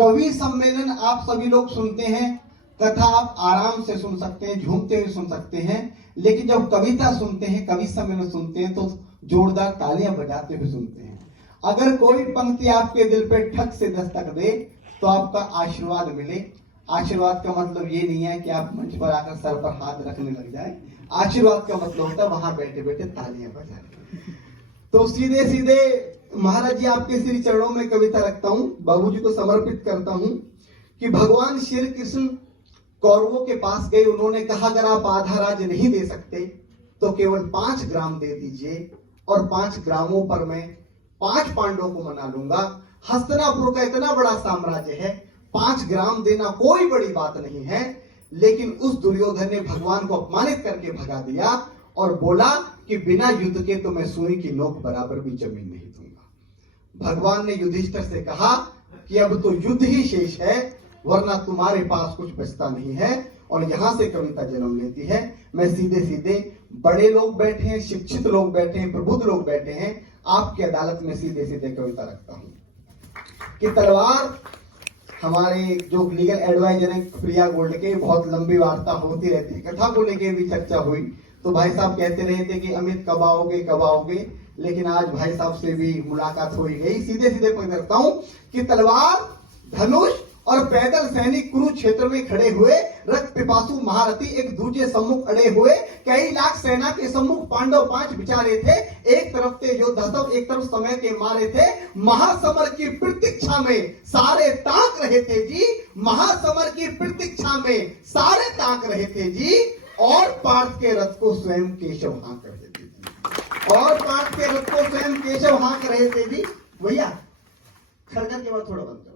कवि सम्मेलन आप सभी लोग सुनते हैं, कथा आप आराम से सुन सकते हैं, झूमते हुए सुन सकते हैं, लेकिन जब कविता सुनते हैं, कवि सम्मेलन सुनते हैं तो जोरदार तालियां बजाते हुए सुनते हैं। अगर कोई पंक्ति आपके दिल पे ठक से दस्तक दे तो आपका आशीर्वाद मिले। आशीर्वाद का मतलब ये नहीं है कि आप मंच पर आकर सर पर हाथ रखने लग जाए। आशीर्वाद का मतलब होता है वहां बैठे बैठे तालियां बजाने। तो सीधे सीधे महाराज जी आपके श्री चरणों में कविता रखता हूं, बाबूजी को समर्पित करता हूं कि भगवान श्री कृष्ण कौरवों के पास गए। उन्होंने कहा अगर आप आधा राज्य नहीं दे सकते तो केवल 5 ग्राम दे दीजिए और 5 ग्रामों पर मैं 5 पांडवों को मना लूंगा। हस्तिनापुर का इतना बड़ा साम्राज्य है, 5 ग्राम देना कोई बड़ी बात नहीं है। लेकिन उस दुर्योधन ने भगवान को अपमानित करके भगा दिया और बोला कि बिना युद्ध के तो मैं सुई की नोक बराबर भी जमीन नहीं दूंगा। भगवान ने युधिष्ठिर से कहा कि अब तो युद्ध ही शेष है, वरना तुम्हारे पास कुछ बचता नहीं है। और यहां से कविता जन्म लेती है। मैं सीधे सीधे, बड़े लोग बैठे हैं, शिक्षित लोग बैठे हैं, प्रबुद्ध लोग बैठे हैं, आपकी अदालत में सीधे सीधे कविता रखता हूं कि तलवार हमारे जो लीगल एडवाइजर है प्रिया गोल्ड के, बहुत लंबी वार्ता होती रहती है, कथा को लेके भी चर्चा हुई। तो भाई साहब कहते रहे थे कि अमित कब आओगे, लेकिन आज भाई साहब से भी मुलाकात हो गई। सीधे सीधे पकड़ करता हूं कि तलवार, धनुष और पैदल सैनिक कुरुक्षेत्र में खड़े हुए, रक्त पिपासु महारथी एक दूसरे सम्मुख अड़े हुए, कई लाख सेना के सम्मुख पांडव 5 बिचारे थे। एक तरफ थे योद्धा सब, एक तरफ समय के मारे थे। महासमर की प्रतीक्षा में सारे ताक रहे थे जी, महासमर की प्रतीक्षा में सारे ताक रहे थे जी। और पार्थ के रथ को स्वयं केशव हाँक रहे थे जी, और पार्थ के रथ को स्वयं केशव हाँक रहे थे जी। भैया खड़कर के बाद थोड़ा बंद करो।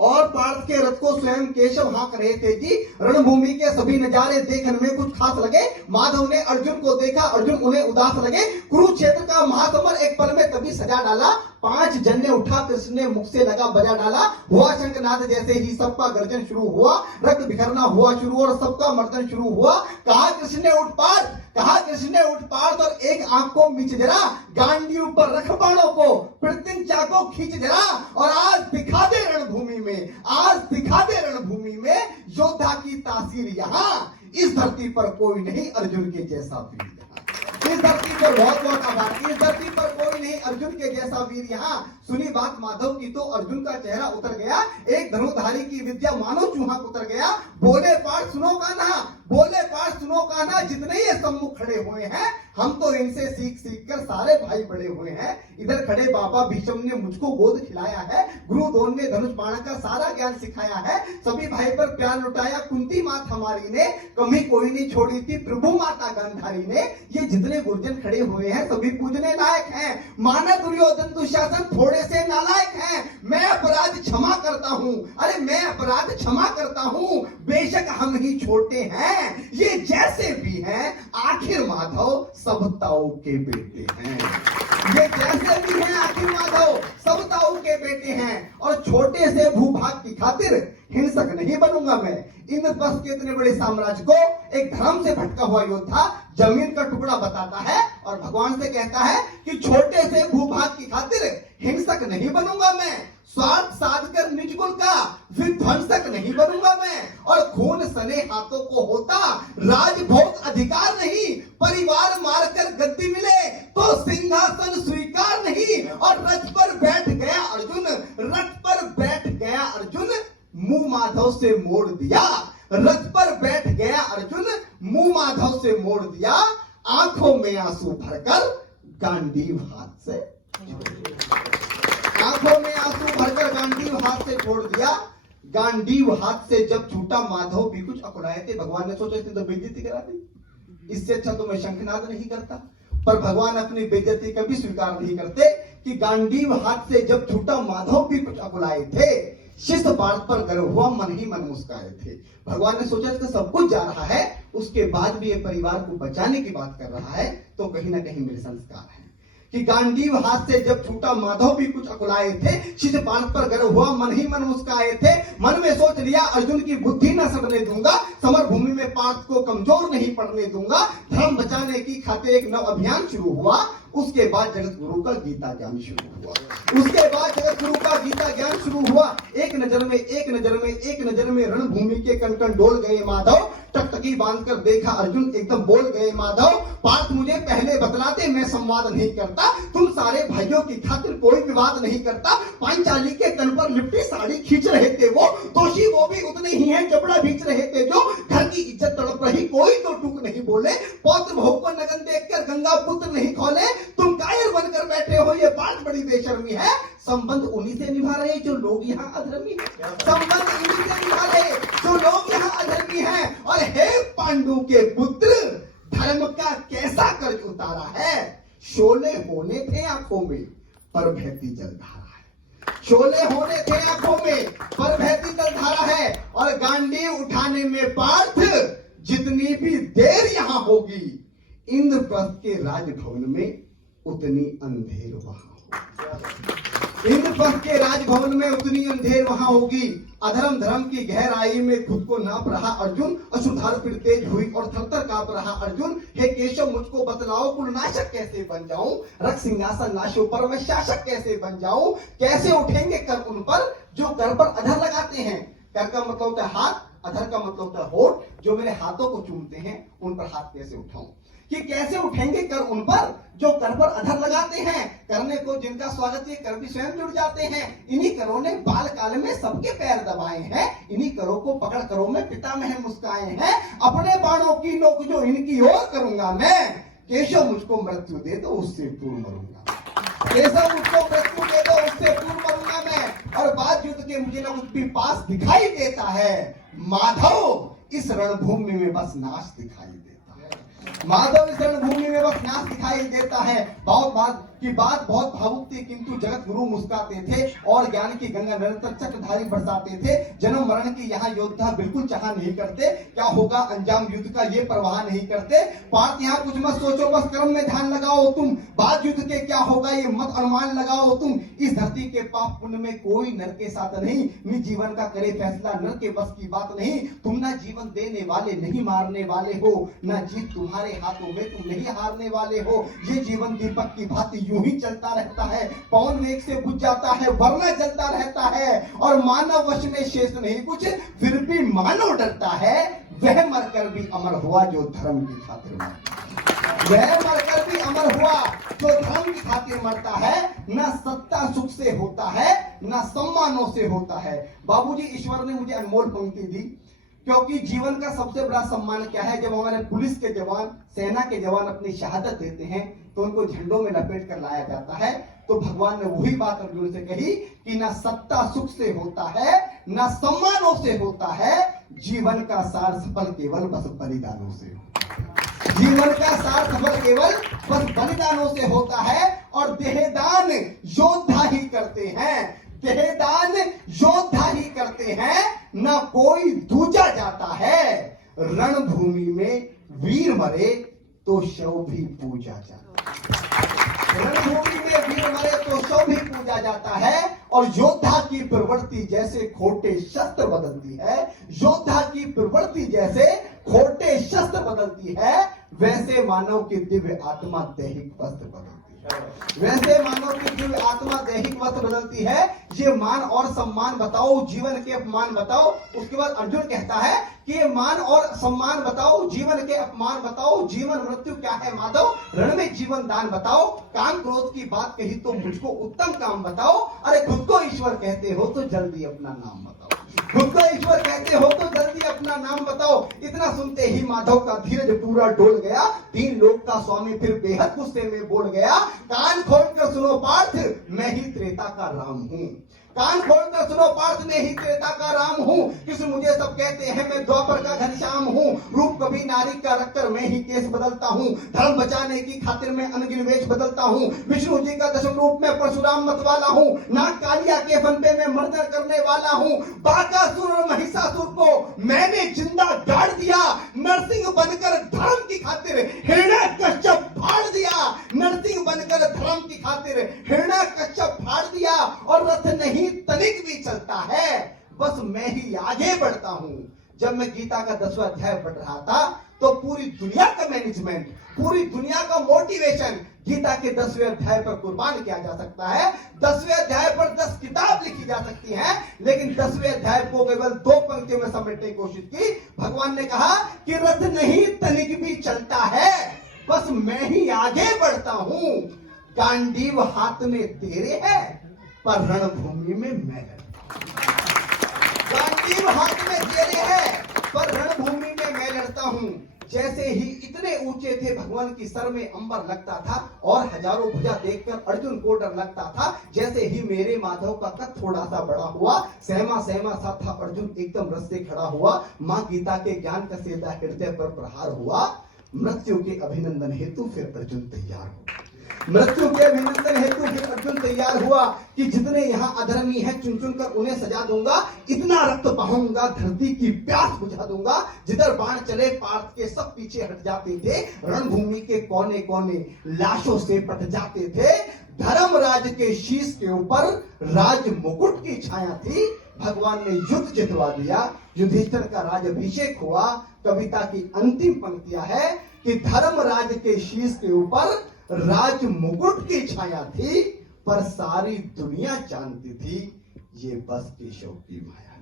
और पार्थ के रथ को स्वयं केशव हाँक रहे थे जी। रणभूमि के सभी नजारे देखने में कुछ खास लगे। माधव ने अर्जुन को देखा, अर्जुन उन्हें उदास लगे। कुरुक्षेत्र का महासमर एक पल में तभी सजा डाला। 5 जन्य उठा, कृष्ण ने मुख से लगा बजा डाला। हुआ शंखनाद जैसे ही सबका गर्जन शुरू हुआ, रक्त बिखरना हुआ शुरू और सबका मर्दन शुरू हुआ। कहा कृष्ण ने उठ पार्थ, कहा कृष्ण ने उठ पार्थ और एक आंख को मीच जरा, गांडी पर रख बाणों को, प्रत्यंचा को खींच जरा। और आज दिखा दे रणभूमि में, आज दिखा दे रणभूमि में योद्धा की तासीर यहाँ। इस धरती पर कोई नहीं अर्जुन के जैसा वीर यहाँ। इस धरती पर बहुत बहुत आभार। इस धरती पर कोई नहीं अर्जुन के जैसा वीर यहाँ। सुनी बात माधव की तो अर्जुन का चेहरा उतर गया। एक धनुधारी की विद्या मानो चूहा उतर गया। बोले पार्थ सुनो कान्हा, बोले पार्थ सुनो कान्हा, जितने ये सम्मुख खड़े हुए हैं हम तो इनसे सीख सीख कर सारे भाई बड़े हुए हैं। इधर खड़े बाबा भीष्म ने मुझको गोद खिलाया है, गुरु द्रोण ने धनुष बाण का सारा ज्ञान सिखाया है। सभी भाई पर प्यार लुटाया कुंती मात हमारी ने, कमी कोई नहीं छोड़ी थी प्रभु माता गांधारी ने। ये जितने गुरुजन खड़े हुए हैं सभी पूजने लायक हैं। माना दुर्योधन दुशासन थोड़े से नालायक हैं। मैं अपराध क्षमा करता हूं, अरे मैं अपराध क्षमा करता हूं। बेशक हम ही छोटे हैं, ये जैसे भी हैं, आखिर माधव सब ताऊ के बेटे हैं। ये जैसे भी हैं आखिर माधव सब ताऊ के बेटे हैं। और छोटे से भूभाग की खातिर हिंसक नहीं बनूंगा मैं। इंद्रप्रस्थ के इतने बड़े साम्राज्य को एक धर्म से भटका हुआ योद्धा जमीन का टुकड़ा बताता है और भगवान से कहता है कि छोटे से भूभाग की खातिर हिंसक नहीं बनूंगा मैं। स्वार्थ साध कर निज कुल का विध्वंसक नहीं बनूंगा मैं। और खून सने हाथों को होता राजभोग अधिकार नहीं। परिवार मारकर गद्दी मिले तो सिंहासन स्वीकार नहीं। और रथ पर बैठ गया अर्जुन, रथ पर बैठ गया अर्जुन, मुंह माधव से मोड़ दिया। रथ पर बैठ गया अर्जुन, मुंह माधव से मोड़ दिया। आंखों में आंसू भरकर गांडीव हाथ से, आंखों में आंसू भरकर गांडीव हाथ से छोड़ दिया। गांडीव हाथ से जब छूटा माधव भी कुछ अकुलाए थे। भगवान ने सोचा इसने तो बेइज्जती करा दी, इससे अच्छा तो मैं शंखनाद नहीं करता। पर भगवान अपनी बेइज्जती कभी स्वीकार नहीं करते कि गांडीव हाथ से जब छूटा माधव भी कुछ अकुलाए थे। शिष्य पार्थ पर गर्व हुआ, मन ही मन मुस्काए थे। भगवान ने सोचा इसका सब कुछ जा रहा है, उसके बाद भी ये परिवार को बचाने की बात कर रहा है, तो कहीं ना कहीं मेरे संस्कार है। कि गांडीव हाथ से जब छूटा माधव भी कुछ अकुलाए थे, शिष्य पार्थ पर गर्व हुआ, मन ही मन मुस्काए थे, मन में सोच लिया अर्जुन की बुद्धि न सड़ने दूंगा, समर भूमि में पार्थ को कमजोर नहीं पड़ने दूंगा। धर्म बचाने की खातिर एक नव अभियान शुरू हुआ। उसके बाद जगत गुरु का गीता ज्ञान शुरू हुआ। उसके बाद जगत गुरु का गीता ज्ञान शुरू हुआ। एक नजर में रणभूमि के कण कण डोल गए माधव, टकटकी बांधकर देखा अर्जुन, एकदम बोल गए माधव, पार्थ मुझे पहले बतलाते, मैं संवाद नहीं करता, तुम सारे भाइयों की खातिर कोई विवाद नहीं करता। पांचाली के तन पर लिपटी साड़ी खींच रहे थे वो, दोषी वो भी उतने ही हैं, जबड़ा खींच रहे थे जो, घर की इज्जत तड़प रही, कोई तो टूक नहीं बोले, पौत्र बहू को नगन देखकर गंगा पुत्र नहीं खोले, तुम कायर बनकर बैठे हो, ये बात बड़ी बेशर्मी है। संबंध उन्हीं से निभा रहे जो लोग यहाँ अधर्मी हैं, संबंध उन्हीं से निभा रहे जो लोग यहाँ अधर्मी हैं। और हे पांडु के पुत्र, धर्म का कैसा कर्ज उतारा है, शोले होने थे आंखों में पर बहती जलधारा है, शोले होने थे आंखों में पर बहती जलधारा है। और गांडीव उठाने में पार्थ जितनी भी देर यहाँ होगी, इंद्रप्रस्थ के राजभवन में उतनी अंधेर वहां होगी, इंद्रप्रस्थ के राजभवन में उतनी अंधेर वहां होगी। अधर्म धर्म की गहराई में खुद को नाप रहा अर्जुन, असुधार फिर तेज हुई और थरथर कांप रहा अर्जुन। हे केशव, मुझको बतलाओ, कुलनाशक कैसे बन जाऊं, रक्त सिंहासन नाशों पर मैं शासक कैसे बन जाऊं, कैसे उठेंगे कर उन पर जो कर पर अधर लगाते हैं। कर का मतलब होता है हाथ, अधर का मतलब होता है होठ, जो मेरे हाथों को चूमते हैं उन पर हाथ कैसे उठाऊं, कि कैसे उठेंगे कर उन पर जो कर पर अधर लगाते हैं। करने को जिनका स्वागत ये कर भी स्वयं जुड़ जाते हैं। इन्हीं करों ने बाल काल में सबके पैर दबाए हैं, इन्हीं करों को पकड़ करों में पितामह मुस्काए हैं। अपने बाणों की नोक जो इनकी ओर करूंगा मैं, केशव मुझको मृत्यु दे दो उससे पूर्व मरूंगा, केशव मुझको मृत्यु दे दो उससे पूर्व मरूंगा मैं। और बाद युद्ध के मुझे ना कुछ भी पास दिखाई देता है, माधव इस रणभूमि में बस नाश दिखाई देता है, माधव इस रणभूमि में बस नाश दिखाई देता है। बात बहुत भावुक थी, किंतु जगत गुरु मुस्काते थे और ज्ञान की गंगा निरंतर चक्रधारी बरसाते थे। जन्म मरण की यहाँ योद्धा बिल्कुल चाह नहीं करते, क्या होगा अंजाम युद्ध का ये परवाह नहीं करते। पार्थ यहाँ कुछ मत सोचो, बस कर्म में ध्यान लगाओ तुम, बाद युद्ध के क्या होगा ये मत अनुमान लगाओ तुम। इस धरती के पाप पुण्य में कोई नर के साथ नहीं, निज जीवन का करे फैसला नर के बस की बात नहीं। तुम ना जीवन देने वाले नहीं मारने वाले हो, ना जीत तुम्हारे हाथों में तुम नहीं हारने वाले हो। ये जीवन दीपक की भांति यूं ही चलता रहता है, पवन वेग से बुझ जाता है वरना जलता रहता है। और मानव वश में शेष नहीं कुछ, फिर भी मानव डरता है, वह मरकर भी अमर हुआ जो धर्म की खातिर मरता, वह मरकर भी अमर हुआ जो धर्म की खातिर मरता है। ना सत्ता सुख से होता है, ना सम्मानों से होता है। बाबूजी ईश्वर ने मुझे अनमोल पंक्ति दी, क्योंकि जीवन का सबसे बड़ा सम्मान क्या है, जब हमारे पुलिस के जवान, सेना के जवान अपनी शहादत देते हैं तो उनको झंडों में लपेट कर लाया जाता है। तो भगवान ने वही बात अर्जुन से कही कि ना सत्ता सुख से होता है, ना सम्मानों से होता है, जीवन का सार सफल केवल बस बलिदानों से होता है। जीवन का सार सफल केवल बस बलिदानों से होता है। और देहदान योद्धा ही करते हैं, देहदान योद्धा ही करते हैं, ना कोई दूजा जाता है। रणभूमि में वीर मरे तो शव भी पूजा जाता है, रणभूमि में वीर मरे तो शव भी पूजा जाता है। और योद्धा की प्रवृत्ति जैसे खोटे शस्त्र बदलती है, योद्धा की प्रवृत्ति जैसे खोटे शस्त्र बदलती है, वैसे मानव की दिव्य आत्मा दैहिक वस्त्र बदलती है, वैसे मानव की दिव्य आत्मा दैहिक वस्त्र बदलती है। ये मान और सम्मान बताओ, जीवन के अपमान बताओ। उसके बाद अर्जुन कहता है कि मान और सम्मान बताओ, जीवन के अपमान बताओ, जीवन मृत्यु क्या है माधव, रण में जीवन दान बताओ। काम क्रोध की बात कही तो मुझको उत्तम काम बताओ। अरे खुद को ईश्वर कहते हो तो जल्दी अपना नाम बताओ, खुद को ईश्वर कहते हो तो जल्दी अपना नाम बताओ। इतना सुनते ही माधव का धीरज पूरा डोल गया, तीन लोक का स्वामी फिर बेहद गुस्से में बोल गया, कान खोलकर सुनो पार्थ, मैं ही त्रेता का राम हूँ। कान खोलकर सुनो पार्थ, मैं ही त्रेता का राम हूँ। कृष्ण मुझे सब कहते हैं, मैं द्वापर का घनश्याम हूँ। रूप कभी नारी का रखकर मैं ही केस बदलता हूँ, धर्म बचाने की खातिर मैं अनगिन वेश बदलता हूँ। विष्णु जी का दशम रूप में परशुराम मतवाला हूँ, नाग कालिया के फन पे मैं मर्डर करने वाला हूँ। बाकासुर और महिषासुर को मैंने जिंदा गाड़ दिया, नरसिंह बनकर धर्म की खातिर हिरण्यकश्यप फाड़ दिया, नरसिंह बनकर धर्म की खातिर हिरण्यकश्यप फाड़ दिया और रथ नहीं तनिक भी चलता है, बस मैं ही आगे बढ़ता हूं। जब मैं गीता का 10वां अध्याय पढ़ रहा था तो पूरी दुनिया का मैनेजमेंट, पूरी दुनिया का मोटिवेशन गीता के 10वें अध्याय पर कुर्बान किया जा सकता है। 10वें अध्याय पर 10 किताब लिखी जा सकती हैं, लेकिन 10वें अध्याय को केवल 2 पंक्तियों में समेटने की कोशिश की। भगवान ने कहा कि रथ नहीं तनिक भी चलता है, बस मैं ही आगे बढ़ता हूं। गांडीव हाथ में तेरे है, पर रणभूमि में मैं लड़ता हूं। गांडीव हाथ में तेरे है, पर रणभूमि में मैं लड़ता हूं। जैसे ही इतने ऊंचे थे भगवान की सर में अंबर लगता था और हजारों भुजा देखकर अर्जुन को डर लगता था। जैसे ही मेरे माधव का कद थोड़ा सा बड़ा हुआ, सहमा सहमा सा था अर्जुन एकदम रस से खड़ा हुआ। मां गीता के ज्ञान का सीधा हृदय पर प्रहार हुआ। मृत्यु के अभिनंदन हेतु फिर अर्जुन तैयार हुआ। मृत्यु के अभिनंदन हेतु फिर अर्जुन तैयार हुआ कि जितने यहाँ अधर्मी हैं चुन चुन कर उन्हें सजा दूंगा, इतना रक्त बहाऊंगा, धरती की प्यास बुझा दूंगा। जिधर बाण चले पार्थ के सब पीछे हट जाते थे, रणभूमि के कोने कोने लाशों से पट जाते थे। धर्मराज के शीश के ऊपर राज मुकुट की छाया थी। भगवान ने युद्ध जितवा दिया, युधिष्ठिर का राज्याभिषेक हुआ। कविता की अंतिम पंक्तियां है कि धर्मराज के शीश के ऊपर राज मुकुट की छाया थी, पर सारी दुनिया जानती थी ये बस केशव की माया।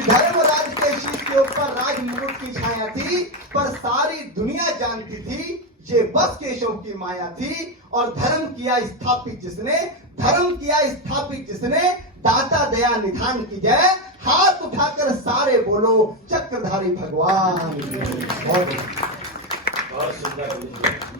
धर्मराज के शीश के ऊपर राज मुकुट की छाया थी, पर सारी दुनिया जानती थी ये बस केशव की माया थी। और धर्म किया स्थापित जिसने, धर्म किया स्थापित जिसने, दाता दया निधान की जय। हाथ उठाकर सारे बोलो चक्रधारी भगवान। बहुत सुंदर।